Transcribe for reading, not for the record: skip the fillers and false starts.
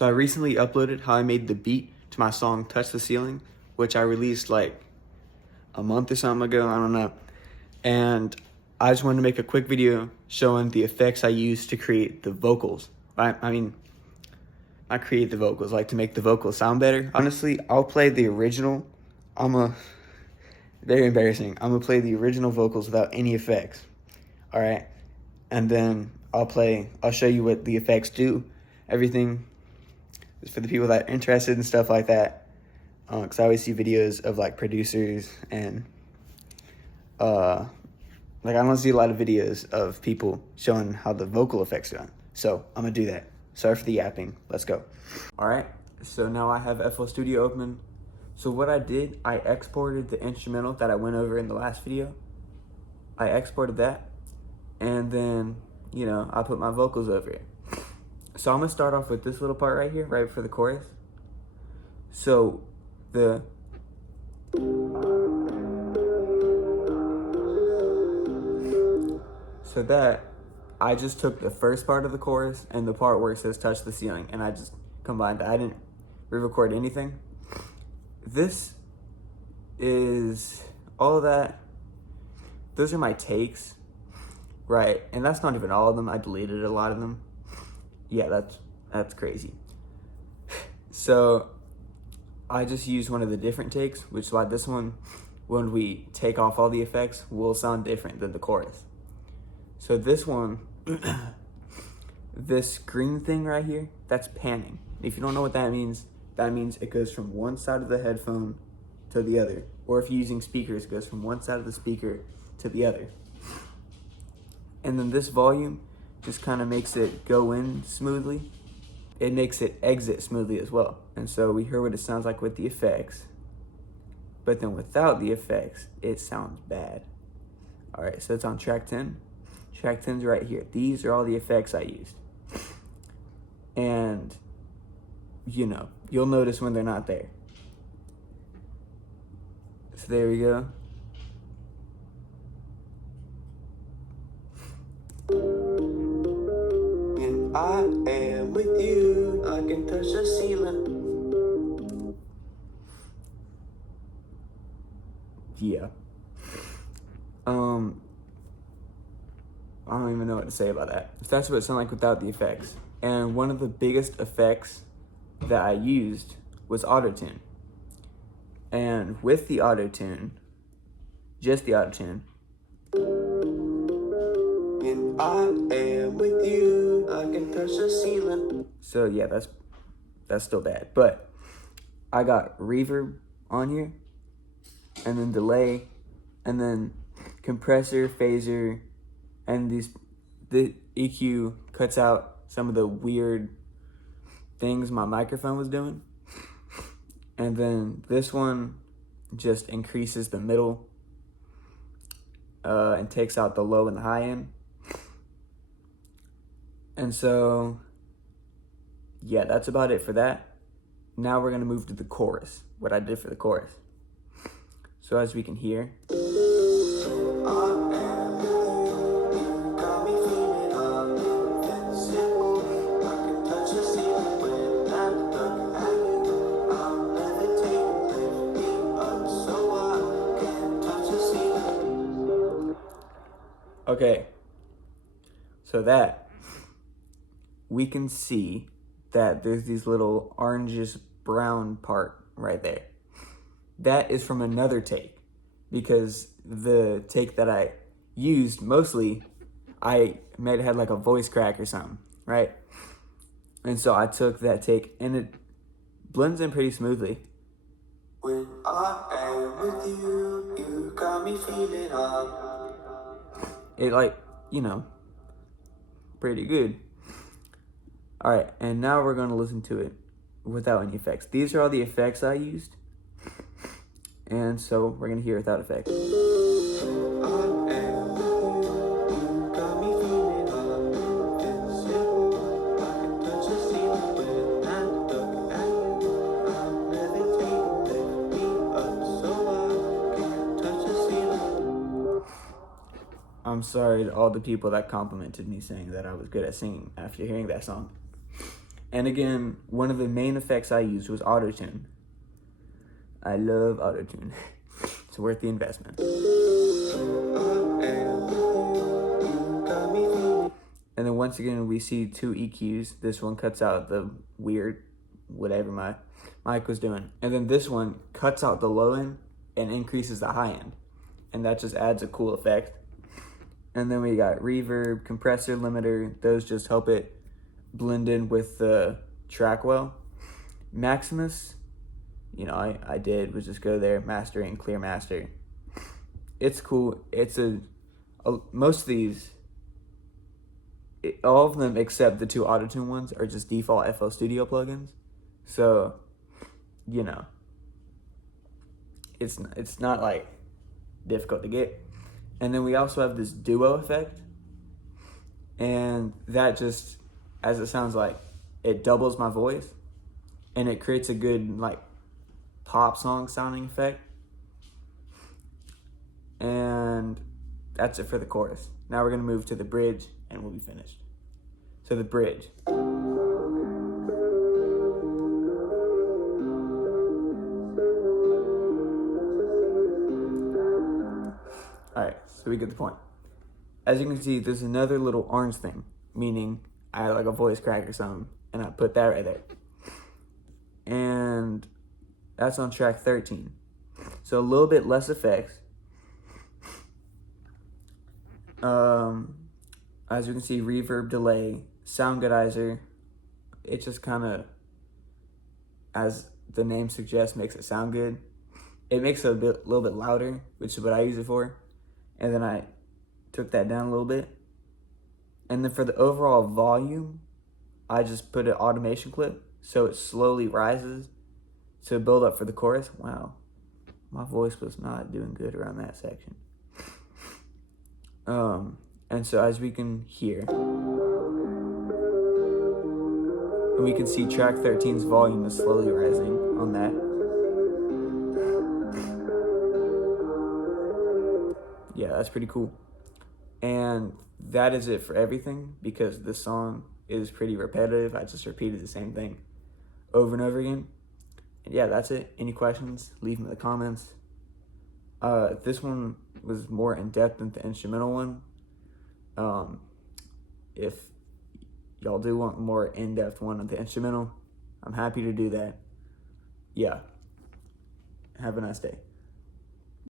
So I recently uploaded how I made the beat to my song Touch the Ceiling, which I released like a month or something ago, I don't know. And I just wanted to make a quick video showing the effects I used to create the vocals. I mean, not create the vocals, like to make the vocals sound better. Honestly, I'll play the original. Very embarrassing. I'm gonna play the original vocals without any effects. All right. And then I'll show you what the effects do. Everything is for the people that are interested in stuff like that. Because I always see videos of like producers and like I don't see a lot of videos of people showing how the vocal effects are done. So I'm gonna do that. Sorry for the yapping. Let's go. All right. So now I have FL Studio open. So what I did, I exported the instrumental that I went over in the last video. I exported that, and then, you know, I put my vocals over it. So I'm gonna start off with this little part right here, right before the chorus. So I just took the first part of the chorus and the part where it says touch the ceiling, and I just combined that. I didn't re-record anything. This is all of that. Those are my takes, right? And that's not even all of them. I deleted a lot of them. Yeah, that's crazy. So I just used one of the different takes, which is why this one, when we take off all the effects, will sound different than the chorus. So this one, this green thing right here, that's panning. If you don't know what that means it goes from one side of the headphone to the other. Or if you're using speakers, it goes from one side of the speaker to the other. And then this volume just kind of makes it go in smoothly. It makes it exit smoothly as well. And so we hear what it sounds like with the effects. But then without the effects, it sounds bad. All right, so it's on track 10. Track 10's right here. These are all the effects I used. And, you know, you'll notice when they're not there. So there we go. And I am with you, I can touch the ceiling. Yeah. I don't even know what to say about that. That's what it sounded like without the effects. And one of the biggest effects that I used was auto-tune. And with the auto-tune, just the auto-tune, and I am with you, I can touch the ceiling. So yeah, that's still bad. But I got reverb on here, and then delay, and then compressor, phaser, and the EQ cuts out some of the weird things my microphone was doing. And then this one just increases the middle and takes out the low and the high end. And so, yeah, that's about it for that. Now we're gonna move to the chorus, what I did for the chorus. So as we can hear, okay, so that we can see that there's these little orangish brown part right there. That is from another take, because the take that I used mostly, I might have had like a voice crack or something, right? And so I took that take and it blends in pretty smoothly. When I am with you, you got me feeling up. It like, you know, pretty good. All right, and now we're gonna listen to it without any effects. These are all the effects I used. And so we're gonna hear it without effects. I'm sorry to all the people that complimented me saying that I was good at singing after hearing that song. And again, one of the main effects I used was auto-tune. I love auto-tune. It's worth the investment. And then once again, we see 2 EQs. This one cuts out the weird, whatever my mic was doing. And then this one cuts out the low end and increases the high end. And that just adds a cool effect. And then we got reverb, compressor, limiter. Those just help it blend in with the track well. Maximus, you know, I did was just go there, master and clear master. It's cool. It's most of these, all of them except the 2 auto-tune ones are just default FL Studio plugins. So, you know, it's not like difficult to get. And then we also have this duo effect, and that just, as it sounds like, it doubles my voice, and it creates a good like pop song sounding effect. And that's it for the chorus. Now we're gonna move to the bridge, and we'll be finished. So the bridge. Alright, so we get the point. As you can see, there's another little orange thing, meaning I had like a voice crack or something, and I put that right there. And that's on track 13. So a little bit less effects. As you can see, reverb, delay, sound goodizer. It just kind of, as the name suggests, makes it sound good. It makes it a little bit louder, which is what I use it for. And then I took that down a little bit. And then for the overall volume, I just put an automation clip so it slowly rises to build up for the chorus. Wow, my voice was not doing good around that section. And so as we can hear, we can see track 13's volume is slowly rising on that. Yeah, that's pretty cool. And that is it for everything, because this song is pretty repetitive. I just repeated the same thing over and over again. And yeah, that's it. Any questions, leave them in the comments. This one was more in-depth than the instrumental one. If y'all do want more in-depth one on the instrumental, I'm happy to do that. Yeah. Have a nice day.